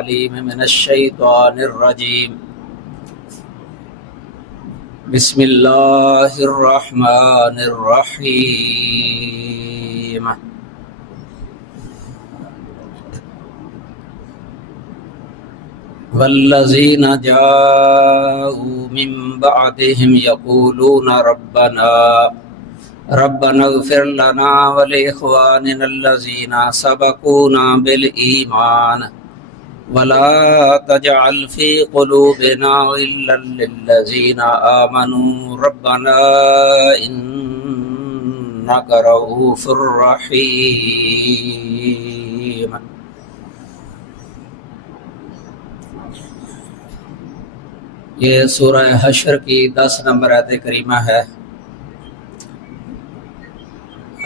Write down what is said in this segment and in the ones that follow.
العليم من الشيطان الرجيم بسم الله الرحمن الرحيم والذين جاءوا من بعدهم يقولون ربنا اغفر لنا ولإخواننا الذين سبقونا بالإيمان ولا تجعل في قلوبنا غلا للذين آمنوا ربنا إنك رؤوف رحيم۔ یہ سورہ حشر کی 10 نمبر آیت کریمہ ہے۔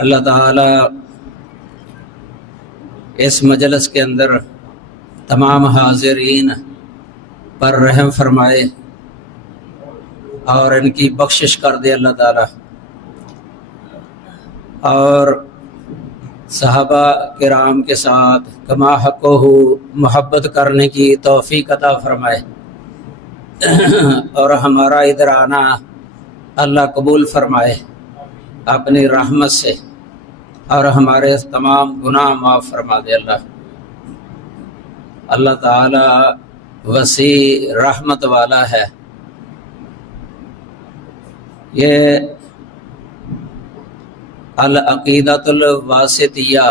اللہ تعالیٰ اس مجلس کے اندر تمام حاضرین پر رحم فرمائے اور ان کی بخشش کر دے اللہ تعالیٰ، اور صحابہ کرام کے ساتھ کما حق ہو محبت کرنے کی توفیق عطا فرمائے، اور ہمارا ادھر آنا اللہ قبول فرمائے اپنی رحمت سے، اور ہمارے تمام گناہ معاف فرما دے اللہ تعالی وسیع رحمت والا ہے۔ یہ العقیدۃ الواسطیہ،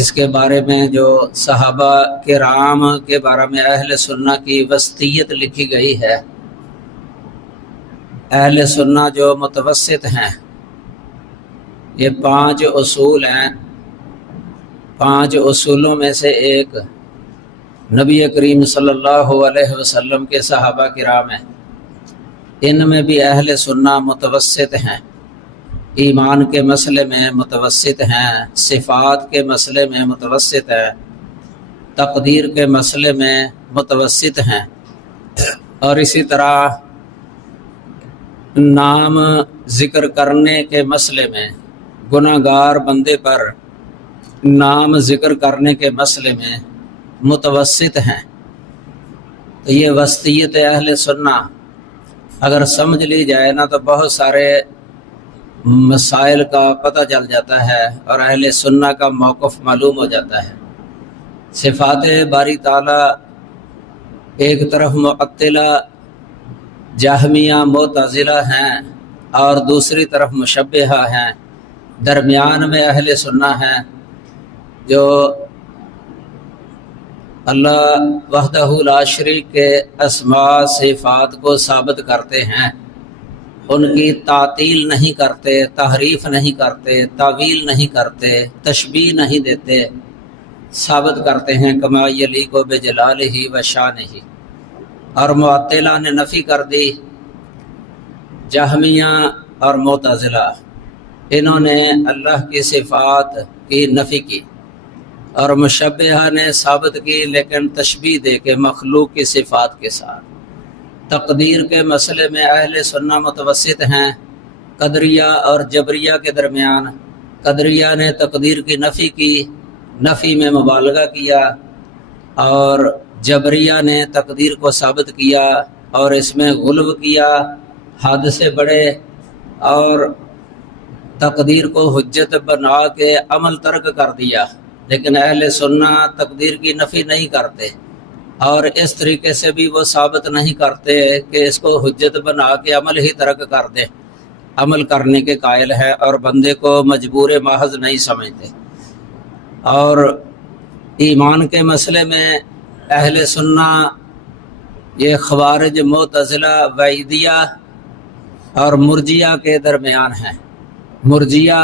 اس کے بارے میں جو صحابہ کرام کے بارے میں اہل سنہ کی وسطیت لکھی گئی ہے۔ اہل سنہ جو متوسط ہیں، یہ 5 اصول ہیں۔ 5 اصولوں میں سے ایک نبی کریم صلی اللہ علیہ وسلم کے صحابہ کرام ہیں، ان میں بھی اہل سنہ متوسط ہیں، ایمان کے مسئلے میں متوسط ہیں، صفات کے مسئلے میں متوسط ہیں، تقدیر کے مسئلے میں متوسط ہیں، اور اسی طرح نام ذکر کرنے کے مسئلے میں، گناہ گار بندے پر نام ذکر کرنے کے مسئلے میں متوسط ہیں۔ تو یہ وسطیت اہل سنہ اگر سمجھ لی جائے نا تو بہت سارے مسائل کا پتہ چل جاتا ہے اور اہل سنہ کا موقف معلوم ہو جاتا ہے۔ صفات باری تعالیٰ ایک طرف معطلہ جہمیہ معتزلہ ہیں اور دوسری طرف مشبہہ ہیں، درمیان میں اہل سنہ ہیں جو اللہ وحدہ لا شریک کے اسماء صفات کو ثابت کرتے ہیں، ان کی تعطیل نہیں کرتے، تحریف نہیں کرتے، تعویل نہیں کرتے، تشبیہ نہیں دیتے، ثابت کرتے ہیں کما یلیق بجلالہ و شانہ۔ اور معطلہ نے نفی کر دی، جہمیہ اور معتزلہ انہوں نے اللہ کی صفات کی نفی کی، اور مشبہہ نے ثابت کی لیکن تشبیہ دے کے مخلوق کی صفات کے ساتھ۔ تقدیر کے مسئلے میں اہل سنہ متوسط ہیں، قدریہ اور جبریہ کے درمیان۔ قدریہ نے تقدیر کی نفی کی، نفی میں مبالغہ کیا، اور جبریہ نے تقدیر کو ثابت کیا اور اس میں غلو کیا، حد سے بڑھے، اور تقدیر کو حجت بنا کے عمل ترک کر دیا۔ لیکن اہل سنہ تقدیر کی نفی نہیں کرتے، اور اس طریقے سے بھی وہ ثابت نہیں کرتے کہ اس کو حجت بنا کے عمل ہی ترک کر دے، عمل کرنے کے قائل ہے اور بندے کو مجبور محض نہیں سمجھتے۔ اور ایمان کے مسئلے میں اہل سنہ یہ خوارج، معتزلہ، وعیدیہ اور مرجیہ کے درمیان ہیں۔ مرجیہ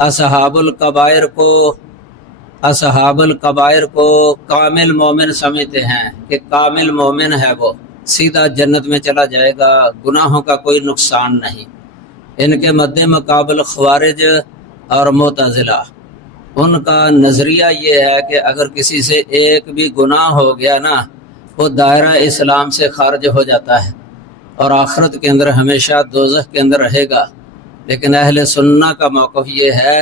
اصحاب الکبائر کو کامل مومن سمجھتے ہیں کہ کامل مومن ہے، وہ سیدھا جنت میں چلا جائے گا، گناہوں کا کوئی نقصان نہیں۔ ان کے مد مقابل خوارج اور معتزلہ، ان کا نظریہ یہ ہے کہ اگر کسی سے ایک بھی گناہ ہو گیا نا، وہ دائرہ اسلام سے خارج ہو جاتا ہے اور آخرت کے اندر ہمیشہ دوزخ کے اندر رہے گا۔ لیکن اہل سنہ کا موقف یہ ہے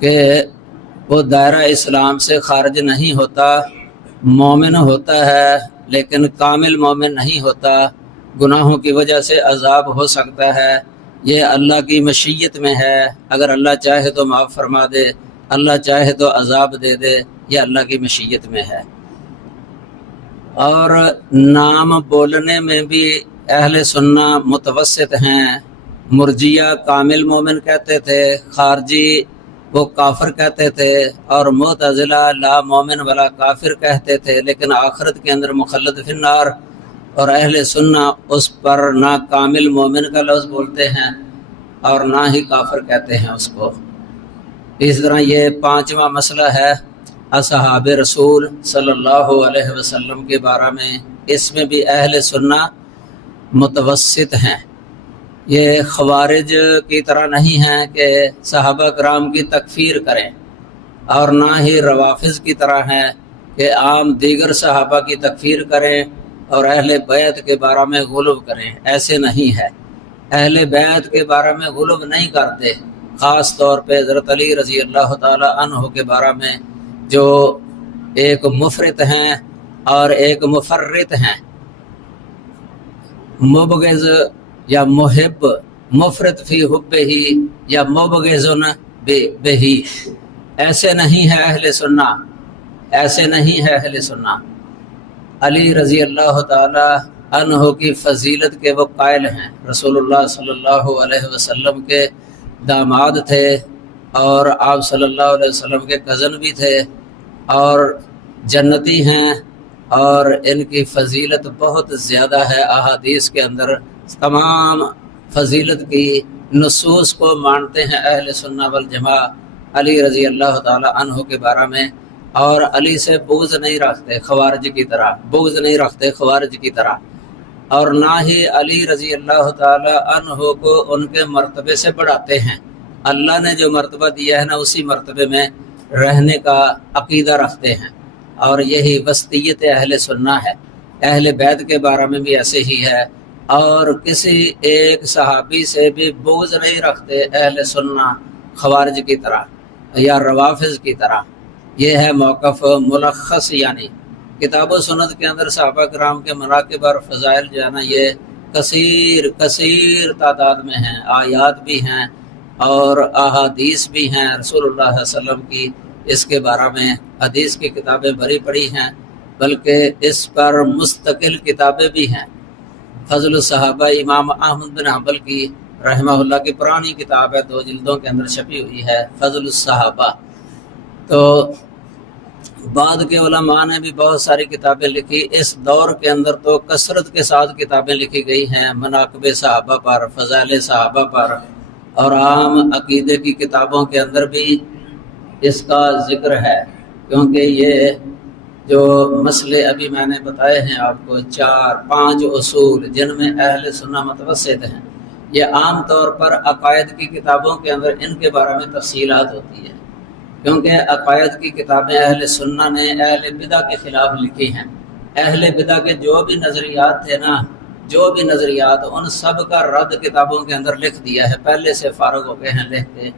کہ وہ دائرہ اسلام سے خارج نہیں ہوتا، مومن ہوتا ہے لیکن کامل مومن نہیں ہوتا، گناہوں کی وجہ سے عذاب ہو سکتا ہے، یہ اللہ کی مشیت میں ہے، اگر اللہ چاہے تو معاف فرما دے، اللہ چاہے تو عذاب دے دے، یہ اللہ کی مشیت میں ہے۔ اور نام بولنے میں بھی اہل سنہ متوسط ہیں، مرجیہ کامل مومن کہتے تھے، خارجی وہ کافر کہتے تھے، اور معتزلہ لا مومن ولا کافر کہتے تھے، لیکن آخرت کے اندر مخلد فی النار، اور اہل سنہ اس پر نہ کامل مومن کا لفظ بولتے ہیں اور نہ ہی کافر کہتے ہیں اس کو۔ اس طرح یہ پانچواں مسئلہ ہے اصحاب رسول صلی اللہ علیہ وسلم کے بارے میں، اس میں بھی اہل سنہ متوسط ہیں، یہ خوارج کی طرح نہیں ہیں کہ صحابہ کرام کی تکفیر کریں، اور نہ ہی روافض کی طرح ہیں کہ عام دیگر صحابہ کی تکفیر کریں اور اہل بیت کے بارے میں غلو کریں، ایسے نہیں ہے۔ اہل بیت کے بارے میں غلو نہیں کرتے، خاص طور پہ حضرت علی رضی اللہ تعالی عنہ کے بارے میں، جو ایک مفرط ہیں اور ایک مفرط ہیں، مبغض یا محب، مفرط فی حب ہی یا مبغض بہی، ایسے نہیں ہے اہل سنہ، ایسے نہیں ہے اہل سنہ۔ علی رضی اللہ تعالی عنہ کی فضیلت کے وہ قائل ہیں، رسول اللہ صلی اللہ علیہ وسلم کے داماد تھے اور آپ صلی اللہ علیہ وسلم کے کزن بھی تھے، اور جنتی ہیں، اور ان کی فضیلت بہت زیادہ ہے، احادیث کے اندر تمام فضیلت کی نصوص کو مانتے ہیں اہل سنہ والجماعہ علی رضی اللہ تعالی عنہ کے بارے میں، اور علی سے بغض نہیں رکھتے خوارج کی طرح، بغض نہیں رکھتے خوارج کی طرح، اور نہ ہی علی رضی اللہ تعالی عنہ کو ان کے مرتبے سے بڑھاتے ہیں، اللہ نے جو مرتبہ دیا ہے نا اسی مرتبے میں رہنے کا عقیدہ رکھتے ہیں، اور یہی وسطیت اہل سنہ ہے۔ اہل بیت کے بارے میں بھی ایسے ہی ہے، اور کسی ایک صحابی سے بھی بغض نہیں رکھتے اہل سنہ خوارج کی طرح یا روافض کی طرح۔ یہ ہے موقف ملخص، یعنی کتاب و سنت کے اندر صحابہ کرام کے مناقب اور فضائل جو ہے نا یہ کثیر تعداد میں ہیں، آیات بھی ہیں اور احادیث بھی ہیں رسول اللہ صلی اللہ علیہ وسلم کی، اس کے بارے میں حدیث کی کتابیں بھری پڑی ہیں، بلکہ اس پر مستقل کتابیں بھی ہیں۔ فضل الصحابہ امام احمد بن حنبل کی رحمہ اللہ کی پرانی کتاب ہے، 2 جلدوں کے اندر چھپی ہوئی ہے، فضل الصحابہ۔ تو بعد کے علماء نے بھی بہت ساری کتابیں لکھی، اس دور کے اندر تو کثرت کے ساتھ کتابیں لکھی گئی ہیں مناقب صحابہ پر، فضائل صحابہ پر، اور عام عقیدے کی کتابوں کے اندر بھی اس کا ذکر ہے، کیونکہ یہ جو مسئلے ابھی میں نے بتائے ہیں آپ کو 4-5 اصول جن میں اہل سنہ متوسط ہیں، یہ عام طور پر عقائد کی کتابوں کے اندر ان کے بارے میں تفصیلات ہوتی ہیں، کیونکہ عقائد کی کتابیں اہل سنہ نے اہل بدع کے خلاف لکھی ہیں۔ اہل بدع کے جو بھی نظریات تھے نا، جو بھی نظریات، ان سب کا رد کتابوں کے اندر لکھ دیا ہے، پہلے سے فارغ ہو گئے ہیں لکھ کے۔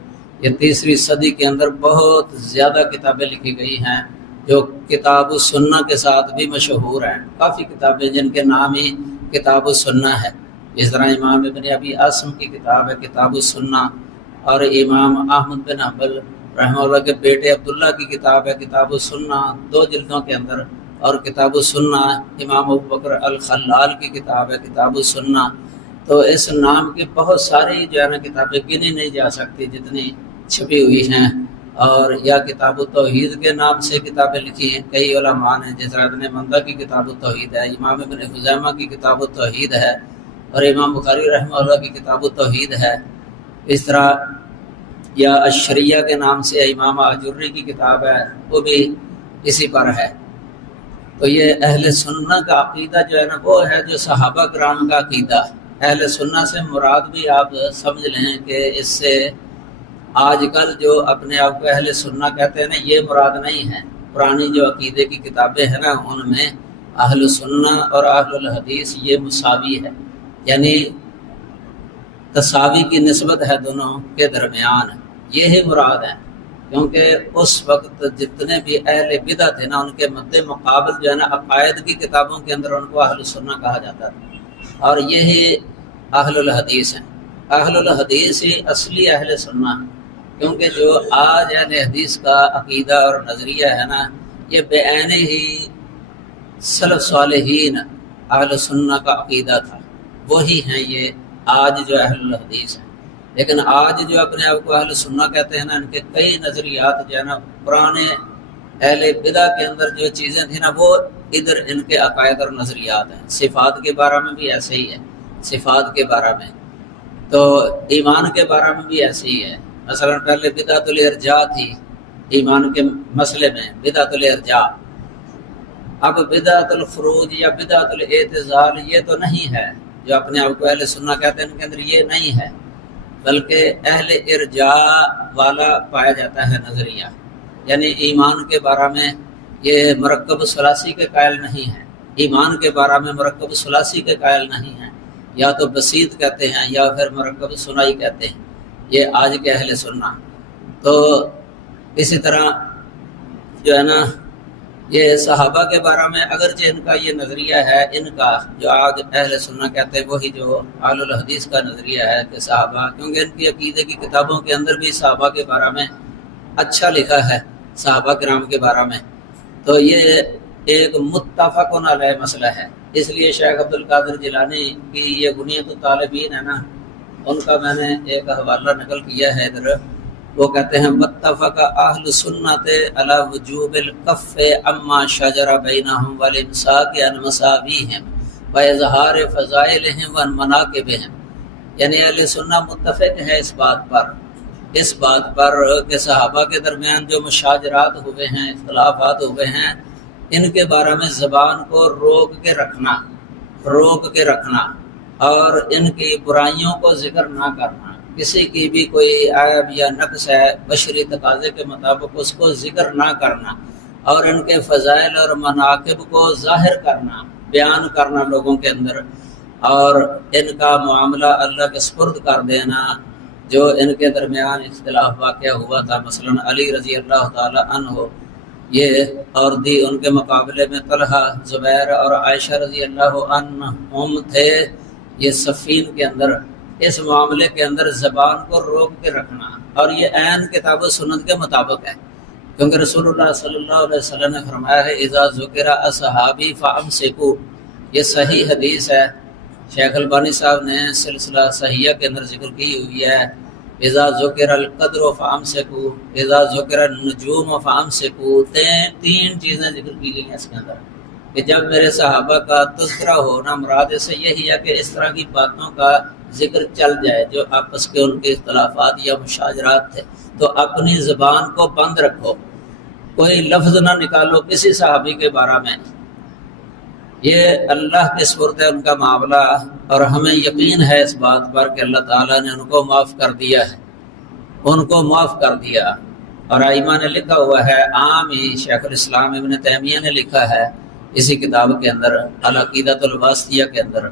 یہ 3 صدی کے اندر بہت زیادہ کتابیں لکھی گئی ہیں جو کتاب السنہ کے ساتھ بھی مشہور ہیں، کافی کتابیں جن کے نام ہی کتاب السنہ ہے، جس طرح امام ابن ابی عاصم کی کتاب ہے کتاب السنہ، اور امام احمد بن حنبل رحمہ اللہ کے بیٹے عبداللہ کی کتاب ہے کتاب السنہ 2 جلدوں کے اندر، اور کتاب السنہ امام ابوبکر الخلال کی کتاب ہے کتاب السنہ۔ تو اس نام کی بہت ساری جو ہے نا کتابیں گنی نہیں جا سکتی جتنی چھپی ہوئی ہیں، اور یا کتاب التوحید کے نام سے کتابیں لکھی ہیں کئی علماء نے، جس طرح ابن مندہ کی کتاب التوحید ہے، امام ابن خزیمہ کی کتاب التوحید ہے، اور امام بخاری رحمہ اللہ کی کتاب التوحید ہے۔ اس طرح یا الشریعہ کے نام سے امام آجری کی کتاب ہے، وہ بھی اسی پر ہے۔ تو یہ اہل سنہ کا عقیدہ جو ہے نا وہ ہے جو صحابہ کرام کا عقیدہ۔ اہل سنہ سے مراد بھی آپ سمجھ لیں کہ اس سے آج کل جو اپنے آپ کو اہل سنہ کہتے ہیں نا، یہ مراد نہیں ہے۔ پرانی جو عقیدے کی کتابیں ہیں نا ان میں اہل سنہ اور اہل الحدیث یہ مساوی ہے، یعنی تساوی کی نسبت ہے دونوں کے درمیان، یہ ہی مراد ہے۔ کیونکہ اس وقت جتنے بھی اہل بدعت تھے نا، ان کے مد مقابل جو ہے نا عقائد کی کتابوں کے اندر ان کو اہل سنہ کہا جاتا تھا، اور یہی اہل الحدیث ہیں۔ اہل الحدیث ہی اصلی اہل سنہ ہیں، کیونکہ جو آج اہل حدیث کا عقیدہ اور نظریہ ہے نا، یہ بعین ہی سلف صالحین اہل سنہ کا عقیدہ تھا، وہی ہیں یہ آج جو اہل الحدیث ہیں۔ لیکن آج جو اپنے آپ کو اہل سنہ کہتے ہیں نا، ان کے کئی نظریات جو ہے نا پرانے اہل بدع کے اندر جو چیزیں تھیں نا، وہ ادھر ان کے عقائد اور نظریات ہیں۔ صفات کے بارے میں بھی ایسے ہی ہے، صفات کے بارے میں، تو ایمان کے بارے میں بھی ایسے ہی ہے۔ مثلا پہلے بدعت الارجاء تھی ایمان کے مسئلے میں، بدعت الارجاء۔ اب بدعت الخروج یا بدعت الاعتزال یہ تو نہیں ہے، جو اپنے آپ کو اہل سنہ کہتے ہیں ان کے اندر یہ نہیں ہے، بلکہ اہل ارجاء والا پایا جاتا ہے نظریہ، یعنی ایمان کے بارے میں یہ مرکب ثلاثی کے قائل نہیں ہے، ایمان کے بارے میں مرکب ثلاثی کے قائل نہیں ہیں، یا تو بسیط کہتے ہیں یا پھر مرکب ثنائی کہتے ہیں، یہ آج کے اہل سنہ۔ تو اسی طرح جو ہے نا یہ صحابہ کے بارے میں اگرچہ ان کا یہ نظریہ ہے، ان کا جو آج اہل سنہ کہتے ہیں وہی جو اہل الحدیث کا نظریہ ہے کہ صحابہ، کیونکہ ان کی عقیدے کی کتابوں کے اندر بھی صحابہ کے بارے میں اچھا لکھا ہے، صحابہ کرام کے بارے میں، تو یہ ایک متفق علیہ مسئلہ ہے۔ اس لیے شیخ عبد القادر جیلانی کی یہ بنیت الطالبین ہے نا، ان کا میں نے ایک حوالہ نقل کیا ہے ادھر، وہ کہتے ہیں متفق اہل سنت علی وجوب الکف اما شجر بینہم والامساک عن مساویہم واظہار فضائلہم وعن مناقبہم، یعنی اہل سنہ متفق ہے اس بات پر کہ صحابہ کے درمیان جو مشاجرات ہوئے ہیں، اختلافات ہوئے ہیں، ان کے بارے میں زبان کو روک کے رکھنا اور ان کی برائیوں کو ذکر نہ کرنا، کسی کی بھی کوئی عیب یا نقص ہے بشری تقاضے کے مطابق اس کو ذکر نہ کرنا، اور ان کے فضائل اور مناقب کو ظاہر کرنا، بیان کرنا لوگوں کے اندر، اور ان کا معاملہ اللہ کے سپرد کر دینا۔ جو ان کے درمیان اختلاف واقع ہوا تھا، مثلا علی رضی اللہ تعالی عنہ یہ اور دی ان کے مقابلے میں طلحہ، زبیر اور عائشہ رضی اللہ عنہم تھے، یہ صفین کے اندر، اس معاملے کے اندر زبان کو روک کے رکھنا، اور یہ عین کتاب و سنت کے مطابق ہے، کیونکہ رسول اللہ صلی اللہ علیہ وسلم نے فرمایا ہے اذا ذکر اصحابی فامسکوا، یہ صحیح حدیث ہے، شیخ البانی صاحب نے سلسلہ صحیحہ کے اندر ذکر کی ہوئی ہے، اذا ذکر القدر فامسکوا، اذا ذکر النجوم فامسکوا، تین چیزیں ذکر کی گئی ہیں اس کے اندر، کہ جب میرے صحابہ کا تذکرہ ہونا مراد سے یہی ہے کہ اس طرح کی باتوں کا ذکر چل جائے جو آپس کے ان کے اختلافات یا مشاجرات تھے، تو اپنی زبان کو بند رکھو، کوئی لفظ نہ نکالو کسی صحابی کے بارے میں، یہ اللہ کے سپرد ہے ان کا معاملہ، اور ہمیں یقین ہے اس بات پر کہ اللہ تعالیٰ نے ان کو معاف کر دیا، اور ائمہ نے لکھا ہوا ہے، عام ہی شیخ الاسلام ابن تیمیہ نے لکھا ہے اسی کتاب کے اندر العقیدۃ الواسطیہ کے اندر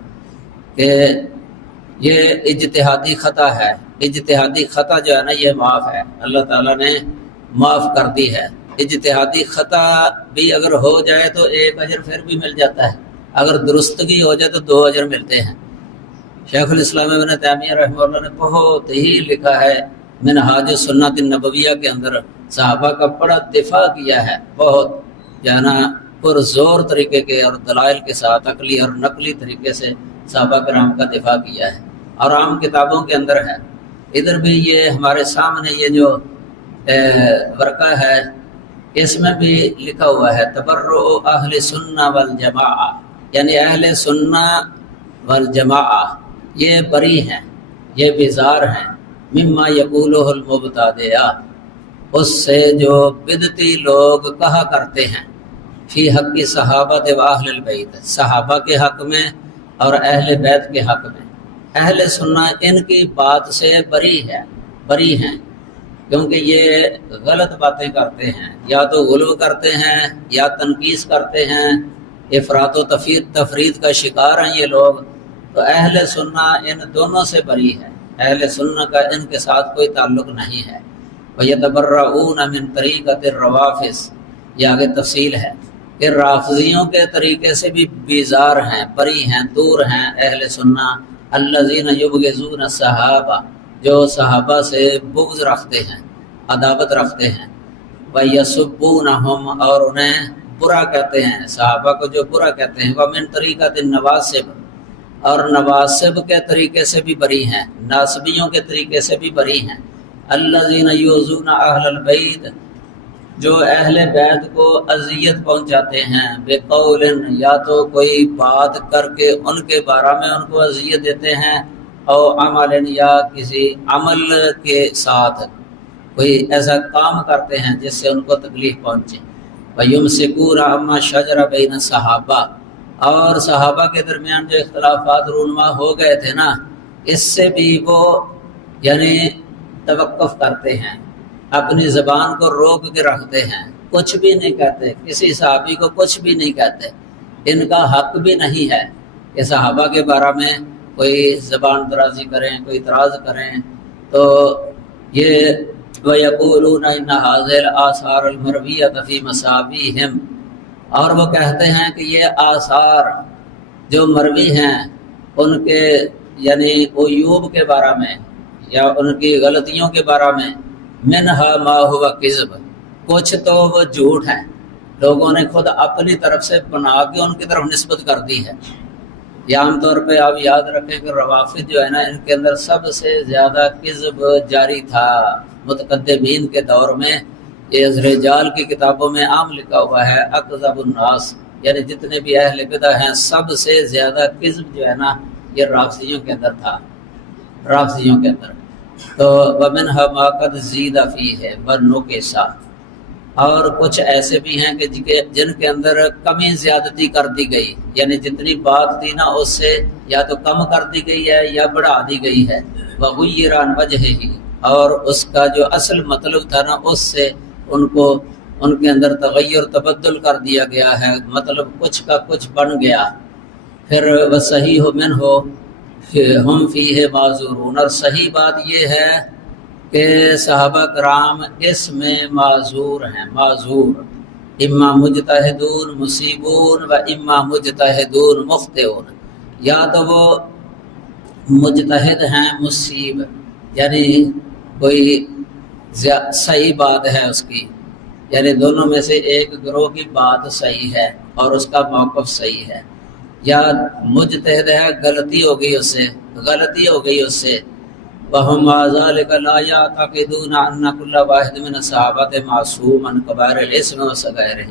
کہ یہ اجتہادی خطا ہے، اجتہادی خطا جو ہے نا یہ معاف ہے، اللہ تعالیٰ نے معاف کر دی ہے۔ اجتہادی خطا بھی اگر ہو جائے تو ایک اجر پھر بھی مل جاتا ہے، اگر درستگی ہو جائے تو 2 اجر ملتے ہیں۔ شیخ الاسلام ابن تیمیہ رحمہ اللہ نے بہت ہی لکھا ہے منہاج السنت النبویہ کے اندر، صحابہ کا بڑا دفاع کیا ہے، بہت جانا پرزور طریقے کے اور دلائل کے ساتھ عقلی اور نقلی طریقے سے صحابہ کرام کا دفاع کیا ہے، اور عام کتابوں کے اندر ہے۔ ادھر بھی یہ ہمارے سامنے یہ جو ورقہ ہے اس میں بھی لکھا ہوا ہے تبرؤ اہل سنہ والجماعہ، یعنی اہل سنہ والجماعہ یہ بری ہیں، یہ بیزار ہیں، مما یقولہ المبتدعہ، اس سے جو بدعتی لوگ کہا کرتے ہیں، فی حق صحابہ و اہل البیت، صحابہ کے حق میں اور اہل بیت کے حق میں۔ اہل سنہ ان کی بات سے بری ہیں، کیونکہ یہ غلط باتیں کرتے ہیں، یا تو غلو کرتے ہیں یا تنقیص کرتے ہیں، افراط و تفرید کا شکار ہیں یہ لوگ، تو اہل سنہ ان دونوں سے بری ہے، اہل سنہ کا ان کے ساتھ کوئی تعلق نہیں ہے۔ وَيَتَبَرَّؤُونَ مِن طریقۃ الروافض، یہ آگے تفصیل ہے کہ رافضیوں کے طریقے سے بھی بیزار ہیں، بری ہیں، دور ہیں اہل سنہ، الذین یبغضون الصحابہ، جو صحابہ سے بغض رکھتے ہیں، عداوت رکھتے ہیں، وَيَسُبُّونَهُمْ، اور انہیں برا کہتے ہیں، صحابہ کو جو برا کہتے ہیں، وَمِن طریقۃ النواسب، اور نواسب کے طریقے سے بھی بری ہیں، ناسبیوں کے طریقے سے بھی بری ہیں، الذین یؤذون اہل البیت، جو اہل بیت کو اذیت پہنچاتے ہیں، بقول، یا تو کوئی بات کر کے ان کے بارے میں ان کو اذیت دیتے ہیں، او عمل، یا کسی عمل کے ساتھ کوئی ایسا کام کرتے ہیں جس سے ان کو تکلیف پہنچے، وَيُمْسِكُونَ عَمَّا شَجَرَ بَيْنَ الصَّحَابَہ، اور صحابہ کے درمیان جو اختلافات رونما ہو گئے تھے نا، اس سے بھی وہ یعنی توقف کرتے ہیں، اپنی زبان کو روک کے رکھتے ہیں، کچھ بھی نہیں کہتے، کسی صحابی کو کچھ بھی نہیں کہتے، ان کا حق بھی نہیں ہے کہ صحابہ کے بارے میں کوئی زبان درازی کریں، کوئی اعتراض کریں، تو یہ وَيَقُولُونَ إِنَّ هَٰذِهِ الْآثَارَ الْمَرْوِيَّةَ فِي مَصَابِيحِمْ، اور وہ کہتے ہیں کہ یہ آثار جو مروی ہیں ان کے یعنی عیوب کے بارے میں یا ان کی غلطیوں کے بارے میں، منہا ما ہوا کذب، کچھ تو وہ جھوٹ ہیں، لوگوں نے خود اپنی طرف سے بنا کے ان کی طرف نسبت کر دی ہے۔ یہ عام طور پہ آپ یاد رکھیں کہ روافض جو ہے نا، ان کے اندر سب سے زیادہ کذب جاری تھا متقدمین کے دور میں، یہ رجال کی کتابوں میں عام لکھا ہوا ہے، اکذب الناس، یعنی جتنے بھی اہل بدع ہیں سب سے زیادہ کذب جو ہے نا یہ رافضیوں کے اندر تھا، رافضیوں کے اندر۔ تو وَمِنْهَا مَا قَدْ زِيدَ فِيهِ وَنُقِصَ، اور کچھ ایسے بھی ہیں کہ جن کے اندر کمی زیادتی کر دی گئی، یعنی جتنی بات تھی نا اس سے یا تو کم کر دی گئی ہے یا بڑھا دی گئی ہے، وَغُيِّرَ عَنْ وَجْهِهِ، اور اس کا جو اصل مطلب تھا نا اس سے ان کے اندر تغیر تبدل کر دیا گیا ہے، مطلب کچھ کا کچھ بن گیا۔ پھر وَصَحِيحُ مِنْهُ ہم فیہ معذورون، اور صحیح بات یہ ہے کہ صحابہ کرام اس میں معذور ہیں، معذور، اما مجتہدون مصیبون و اما مجتہدون مخطئون، یا تو وہ مجتہد ہیں مصیب، یعنی کوئی صحیح بات ہے اس کی، یعنی دونوں میں سے ایک گروہ کی بات صحیح ہے اور اس کا موقف صحیح ہے، یا مجتہد ہے غلطی ہو گئی اس سے، وَهُمْ مَعَ ذَلِكَ لَا يَعْتَقِدُونَ أَنَّ كُلَّ وَاحِدٍ مِّنَ الصَّحَابَةِ مَعْصُومٌ عَنْ كَبَائِرِ الْإِثْمِ وَصَغَائِرِهِ،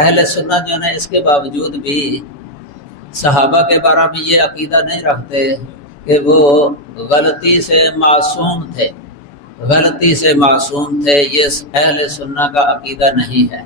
اہل سنت جو ہے اس کے باوجود بھی صحابہ کے بارے میں یہ عقیدہ نہیں رکھتے کہ وہ غلطی سے معصوم تھے، یہ اہل سنت کا عقیدہ نہیں ہے۔